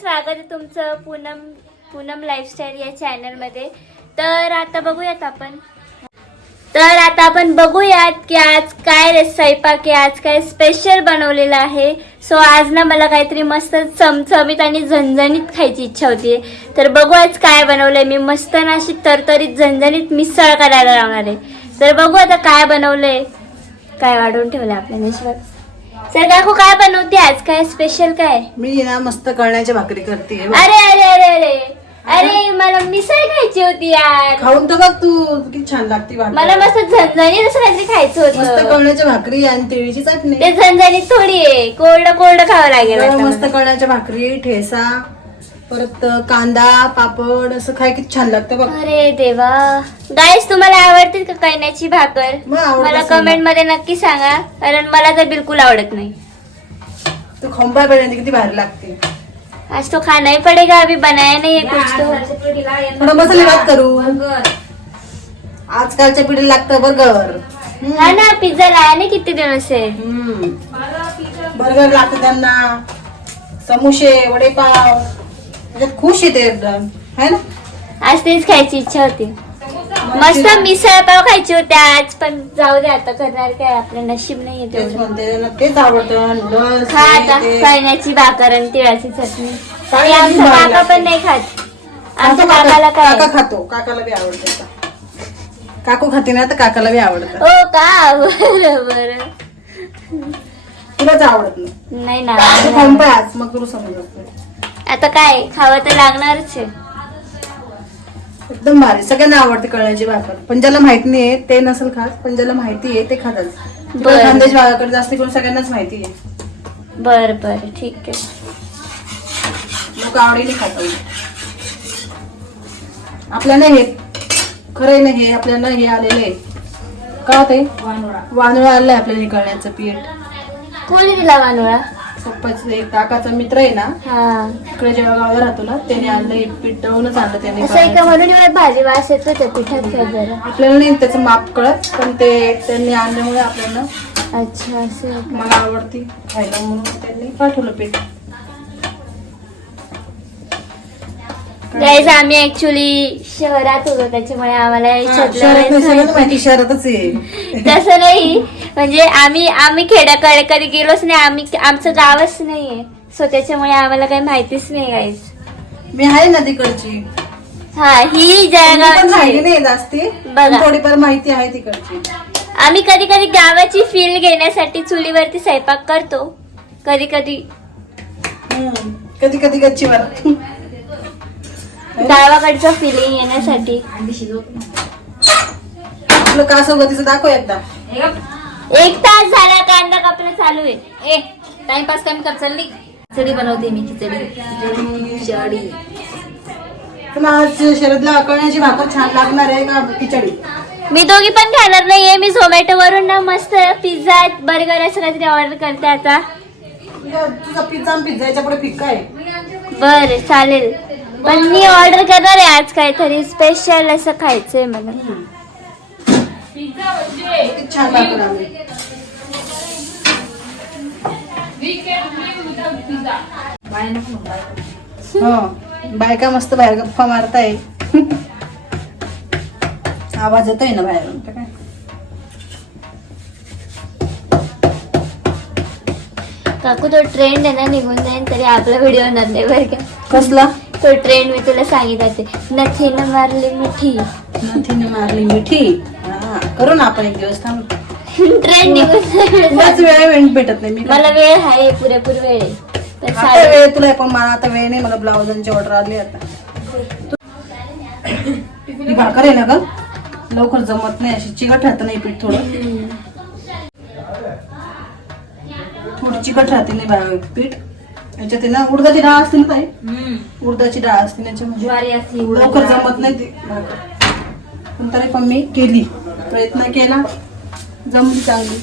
स्वागत आहे तुमचं पूनम पूनम लाईफस्टाईल या चॅनलमध्ये तर आता बघूयात आपण. तर आता आपण बघूयात की आज काय रे स्वयंपाक आहे आज काय स्पेशल बनवलेलं आहे. सो आज ना मला काहीतरी मस्त चमचमीत आणि झणझणीत खायची इच्छा होती. तर बघू आज काय बनवलंय. मी मस्त ना अशी तरतरीत झणझणीत मिसळ करायला लावणार आहे. तर बघू आता काय बनवलंय. काय वाढवून ठेवलं आपल्या नशिबात. सर काकू काय बनवते आज? काय स्पेशल काय? मी ना मस्त कळण्याच्या भाकरी करते अरे अरे अरे अरे. अरे मला मिसळ खायची होती यार. खाऊन तर बघ तू किती छान लागते भाकरी. मला मस्त झणझणीत असं काहीतरी खायचं मस्त होतं कळण्याच्या भाकरी आणि तिळीची चटणी. ते झणझणीत थोडी आहे. कोरडं कोरडं खावं लागेल हो, आता मस्त मला. कळण्याच्या भाकरी ठेसा. परत कांदा पापड असं खाय किती छान लागतं बघ. अरे देवा. गाईस तुम्हाला आवडते का कळण्याची भाकर? मग आवडत मला असेल ना. कमेंटमध्ये नक्की सांगा कारण मला तर बिलकुल आवडत नाही. तू खंबा पेण्याची किती भारी लागते. आज तो खाना ही पडेगा अभी बनाया नहीं है कुछ तो थोडं मसाले भात करू. आजकालच्या पिढीला लागतं बर्गर. हा ना पिझ्झा लाया नाही किती दिवस से बर्गर लागतं त्यांना. समोसे वडेपाव. म्हणजे खुश येते एकदम है ना? आज तेच खायची इच्छा होती. मस्त मिसळ पाव खायची होती आज पण जाऊ दे आता करणार काय? आपलं नशीब नाही तेच येते म्हणते त्यांना तेच आवडतं नूडल्स खा आता कळण्याची भाकर आणि तिळाची चटणी. आणि आमचा काका पण नाही खात. आमच्या काकाला काय? काका खातो. काकाला बी आवडतं आता. काकू खाते ना तर काकाला बी आवडतं. हो का? बरं बरं तुलाच आवडत नाही. नाही ना. तू खाऊन पाय आज मग तुला समजत आता काय खावं तर लागणारच आहे. एकदम भारी. सगळ्यांना आवडते कळण्याची भाकर पण ज्याला माहीत नाहीये ते नसेल खास पण ज्याला माहिती आहे ते खातात. बरं. खानदेश भागाकडे जास्त करून सगळ्यांनाच माहिती आहे. बर बर. ठीक आहे. लोक आवडीने खातात. आपल्याला हे खरंय ना हे आपल्याला हे आलेलं आहे. का ते? वानोळा. आलंय आपल्याला हे कळण्याचं पीठ कोणी दिला वानुळा? पप्पाच एक काकाचा मित्र आहे ना हा इकडे जेव्हा गावाला राहतो ना त्याने आणलं हे पीठ दळूनच आणलं त्याने असं. म्हणून एवढा भाजी वास येतो त्या पिठाचा जरा आपल्याला नाही त्याचं माप कळत पण ते त्यांनी आणल्यामुळे आपल्याला अच्छा असं आहे? मला आवडती खायला म्हणून त्यांनी पाठवलं पीठ गाईज आम्ही ऍक्च्युली शहरात होतो त्याच्यामुळे आम्हाला शहरात नाही, माहिती शहरातच आहे. तसं नाही. म्हणजे आम्ही आम्ही खेड्याकडे कधी गेलोच नाही आम्ही आमचं गावच नाहीये. सो त्याच्यामुळे आम्हाला काही माहितीच नाही गाईज मी आहे ना तिकडची. हा ही मी पण राहिली जळगाव नाही जास्ती. बघा. पण थोडीफार माहिती आहे तिकडची. आम्ही कधी कधी गावाची फील घेण्यासाठी चुलीवरती स्वयंपाक करतो. कधी कधी. कधी कधी गच्चीवर. गावाकडचं फिलिंग येण्यासाठी. आपलं का सोबतीचं दाखव एकदा. एक तास झाला कांदा कापणं चालू आहे. ए टाइमपास कमी कर चालली खिचडी बनवते मी खिचडी. खिचडी. पण आज शरदला कळण्याची भाकर छान लागणार आहे का खिचडी? मी दोघी पण खाणार नाहीये. मी झोमॅटो वरून ना मस्त पिझ्झा बर्गर असं काहीतरी ऑर्डर करते आता. तुझा पिझ्झा आणि पिझ्झा याच्यापुढे फिक्का आहे. बर चालेल. पण मी ऑर्डर करणार आहे आज काहीतरी स्पेशल असं खायचंय मला. छान हो. बायका मस्त बाहेर गप्पा मारताय. आवाज येतोय ना बाहेरून? तर काय? काकू तो ट्रेंड आहे ना निघून जाईल तरी आपला व्हिडिओ होणार नाही बरं का. कसला? तो ट्रेंड मी तुला सांगितलं ते नथी न मारली मिठी। नथीने मारली मिठी? हा करू ना आपण एक दिवस थांब. निघून जाईल. तुलाच वेळ वेळ भेटत नाही मी मला वेळ आहे पुरेपूर वेळ आहे. पण आता साडे- वेळ तुला आहे, पण मला आता वेळ नाही मला ब्लाउजांची ऑर्डर आली आता. ही भाकर आहे ना ग? लवकर जमत नाही अशी चिकट राहत नाही पीठ थोडं. थोडी चिकट राहते नाही बा- पीठ. याच्यात आहे ना उडदाची डाळ असते ना ताई उडदाची डाळ असते त्याच्यामध्ये ज्वारी असते लवकर जमत नाही ती. भाकर. पण तरी पण मी केली. प्रयत्न केला. जमली चांगली.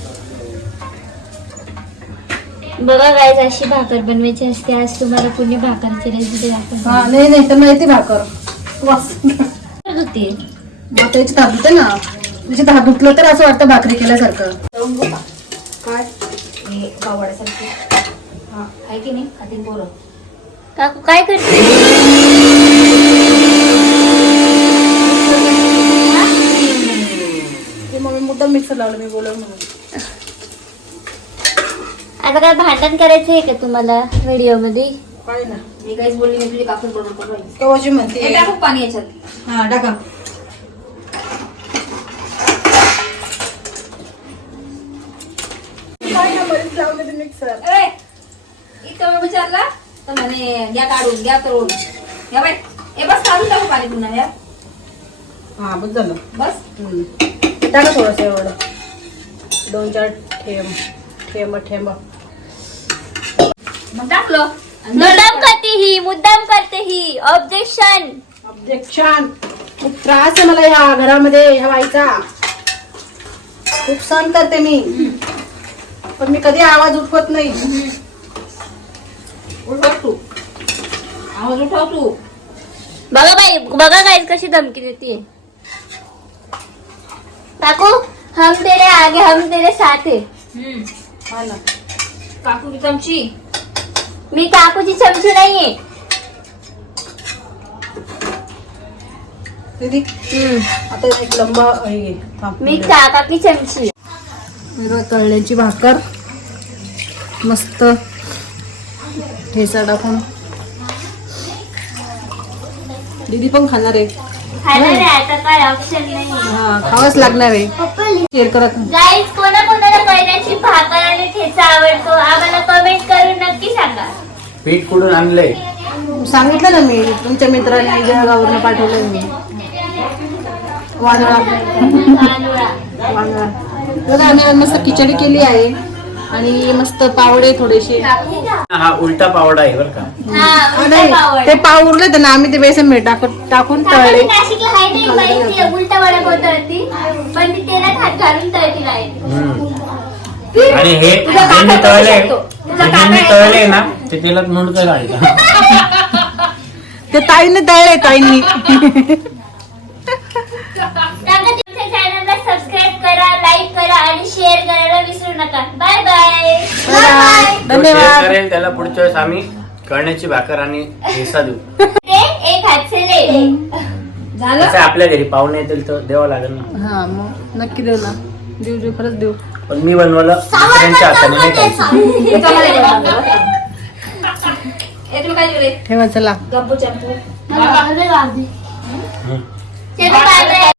बघा गायज अशी भाकर बनवायची असते. आज तुम्हाला पुणे भाकरची रेसिपी दाखवते हा नाही नाही तर माहिती भाकर. वास होती. मग त्याची धुते ना. त्याची हात धुतलं तर असं वाटतं भाकरी केल्यासारखं. काय? हे आहे की नाही? खातील पोरं काकू काय करते? ते मग मी मुद्दाम मिक्सर लावलं मी बोलव म्हणून. आता काय भांडण करायचंय का तुम्हाला व्हिडिओमध्ये काय ना. मी काहीच बोलली नाही तुझी काकूच बरोबर करू राहिली. कवाची म्हणते? हे टाकू पाणी याच्यात. हा टाका. मिक्सर इथं विचारला? तर म्हणे घ्या काढून घ्या तळून घ्या बाई. हे बस काढून टाकू पाणी पुन्हा या. हा बस झालं. बस. टाका थोडंसं एवढं. दोन चार ठेम ठेम ठेम. मग टाकलं. मुद्दाम करते ही मुद्दाम करते ही. ऑब्जेक्शन ऑब्जेक्शन खूप त्रास आहे मला ह्या घरामध्ये ह्या बाईचा. खूप सहन करते मी. पण मी कधी आवाज उठवत नाही. तू. आवाज उठव तू. बघा बाई बघा काय कशी धमकी देते. काकू हम तेरे आगे हम तेरे साथ. है हम्म. हा ना. काकू की चमची. मी काकूची चमची नाहीये. दीदी आता एक लंबा हे घे. थांब. मी काका की चमची. जरा तळण्याची भाकर. मस्त. ठेचा टाकून. दीदी पण खाणार आहे. खायला रे आता काय ऑप्शन नाही. हा खावाच लागणार आहे. शेअर करत नाही. गाईज कोणा कोणाला पहिल्याची भाकर आणि ठेचा आवडतो? आम्हाला कमेंट करून नक्की सांगा. पीठ कुठून आणलंय? सांगितलं ना मी तुमच्या मित्राने जळगाववरून पाठवलं मी वादळा. वादळा बघा आम्ही मस्त खिचडी केली आहे. आणि मस्त पावडे थोडेसे. हा उलटा पावडा आहे बरं का. उलटा नाही पावड. ते पाव उरले तर ना आम्ही ते बेसन मीठ टाकून टाकून तळले. नाशिकला आहे ना एक बाई, ती उलटा पण ती तेलात हात घालून तळती. आणि हे तळले तळले ना ते तेलात मुंडकं घालतात ते ताईने तळले ताईंनी काका तुमच्या चॅनलला सबस्क्राईब करा लाईक करा आणि शेअर करायला विसरू नका बाय बाय बाय. जो शेअर धन्यवाद करेल त्याला पुढच्या वेळेस आम्ही कळण्याची भाकर आणि ठेसा देऊ. ते एक हात से ले झालं? कसं आहे, आपल्या घरी पाहुणे येतील तर द्यावं लागेल ना. हा मग नक्की देऊ ना. देऊ देऊ खरंच देऊ. पण मी बनवलं दुसऱ्यांच्या हाताने नाही खायचं. हे हे. हे ठेवा चला. गप्पू चंपू हम्म.